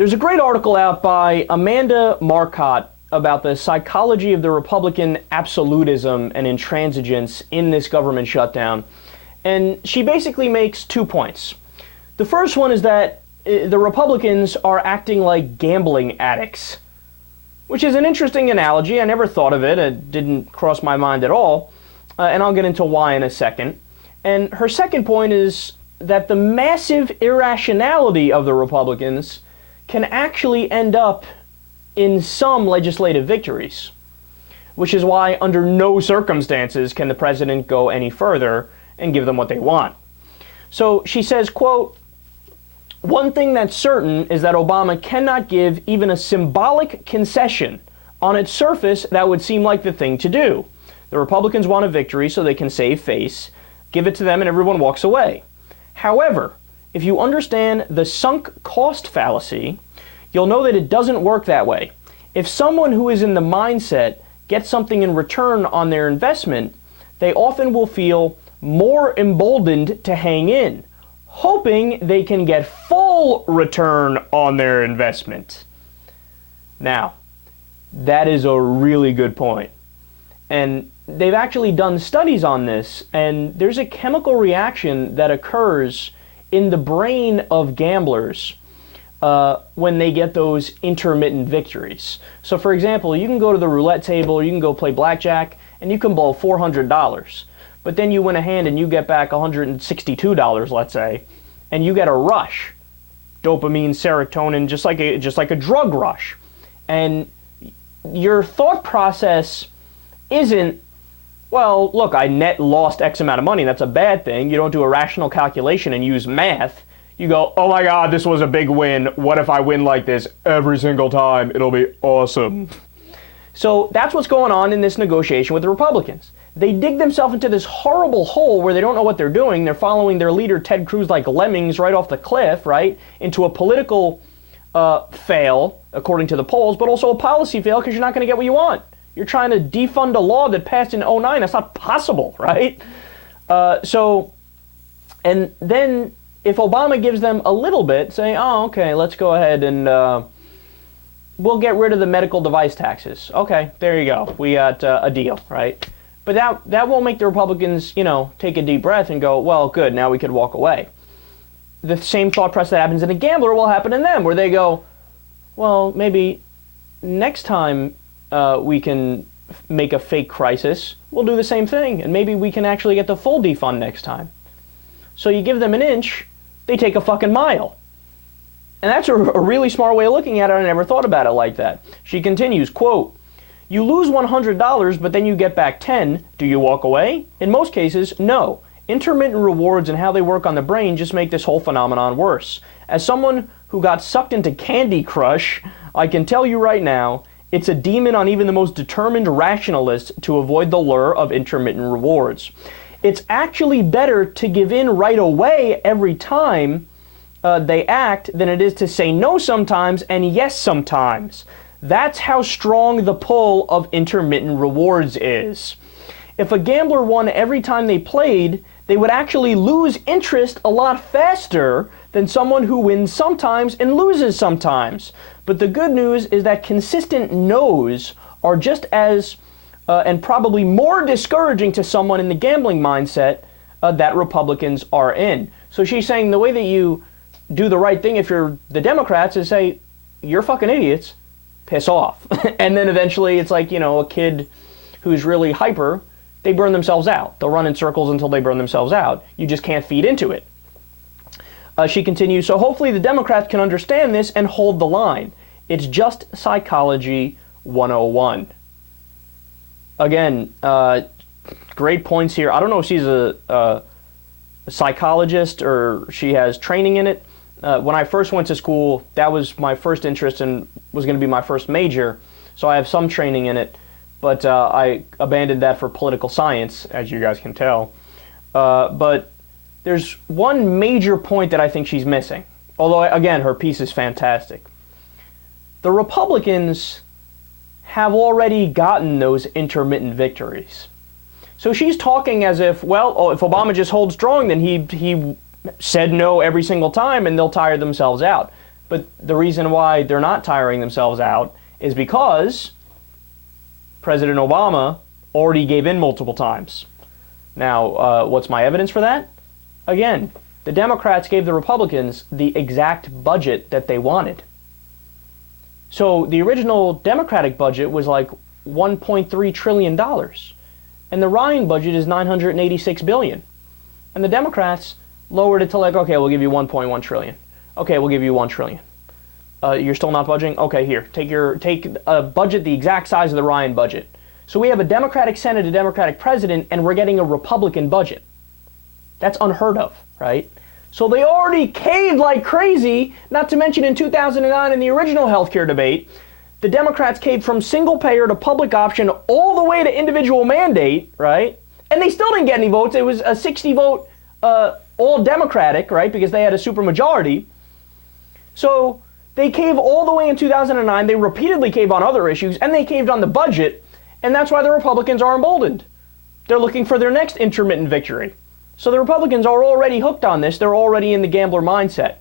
There's a great article out by Amanda Marcotte about the psychology of the Republican absolutism and intransigence in this government shutdown. And she basically makes 2 points. The first one is that the Republicans are acting like gambling addicts, which is an interesting analogy. I never thought of it. It didn't cross my mind at all. And I'll get into why in a second. And her second point is that the massive irrationality of the Republicans can actually end up in some legislative victories, which is why under no circumstances can the president go any further and give them what they want. So she says, quote, "One thing that's certain is that Obama cannot give even a symbolic concession. On its surface, that would seem like the thing to do. The Republicans want a victory so they can save face, give it to them and everyone walks away. However, if you understand the sunk cost fallacy, you'll know that it doesn't work that way. If someone who is in the mindset gets something in return on their investment, they often will feel more emboldened to hang in, hoping they can get full return on their investment." Now, that is a really good point. And they've actually done studies on this, and there's a chemical reaction that occurs in the brain of gamblers when they get those intermittent victories. So for example, you can go to the roulette table, or you can go play blackjack, and you can blow $400. But then you win a hand and you get back $162, let's say, and you get a rush. Dopamine, serotonin, just like a drug rush. And your thought process isn't, well, look, I net lost X amount of money. That's a bad thing. You don't do a rational calculation and use math. You go, oh my God, this was a big win. What if I win like this every single time? It'll be awesome. So that's what's going on in this negotiation with the Republicans. They dig themselves into this horrible hole where they don't know what they're doing. They're following their leader, Ted Cruz, like lemmings right off the cliff, right? Into a political fail, according to the polls, but also a policy fail because you're not going to get what you want. You're trying to defund a law that passed in 2009. That's not possible, right? And then if Obama gives them a little bit, say, oh, okay, let's go ahead and we'll get rid of the medical device taxes. Okay, there you go. We got a deal, right? But that won't make the Republicans, take a deep breath and go, well, good, now we could walk away. The same thought process that happens in a gambler will happen in them, where they go, well, maybe next time we can make a fake crisis, we'll do the same thing, and maybe we can actually get the full defund next time. So you give them an inch, they take a fucking mile. And that's a really smart way of looking at it. I never thought about it like that. She continues, quote, "You lose $100, but then you get back 10. Do you walk away? In most cases, no. Intermittent rewards and how they work on the brain just make this whole phenomenon worse. As someone who got sucked into Candy Crush, I can tell you right now, it's a demon on even the most determined rationalist to avoid the lure of intermittent rewards. It's actually better to give in right away every time they act than it is to say no sometimes and yes sometimes. That's how strong the pull of intermittent rewards is. If a gambler won every time they played, they would actually lose interest a lot faster than someone who wins sometimes and loses sometimes. But the good news is that consistent no's are just as and probably more discouraging to someone in the gambling mindset that Republicans are in. So she's saying the way that you do the right thing if you're the Democrats is say, you're fucking idiots, piss off. And then eventually it's like, a kid who's really hyper, they burn themselves out. They'll run in circles until they burn themselves out. You just can't feed into it. She continues, so hopefully the Democrats can understand this and hold the line. It's just psychology 101. Again, great points here. I don't know if she's a psychologist or she has training in it. When I first went to school, that was my first interest and was going to be my first major. So I have some training in it, but I abandoned that for political science, as you guys can tell. But there's one major point that I think she's missing. Although, again, her piece is fantastic. The Republicans have already gotten those intermittent victories. So she's talking as if, well, if Obama just holds strong, then he said no every single time and they'll tire themselves out. But the reason why they're not tiring themselves out is because President Obama already gave in multiple times. Now, what's my evidence for that? Again, the Democrats gave the Republicans the exact budget that they wanted. So the original Democratic budget was like $1.3 trillion. And the Ryan budget is $986 billion. And the Democrats lowered it to like, okay, we'll give you $1.1 trillion. Okay, we'll give you $1 trillion. You're still not budging? Okay, here, take a budget the exact size of the Ryan budget. So we have a Democratic Senate, a Democratic president, and we're getting a Republican budget. That's unheard of, right? So they already caved like crazy, not to mention in 2009 in the original healthcare debate, the Democrats caved from single payer to public option all the way to individual mandate, right? And they still didn't get any votes. It was a 60 vote, all Democratic, right? Because they had a supermajority. So they caved all the way in 2009. They repeatedly caved on other issues, and they caved on the budget. And that's why the Republicans are emboldened. They're looking for their next intermittent victory. So the Republicans are already hooked on this. They're already in the gambler mindset.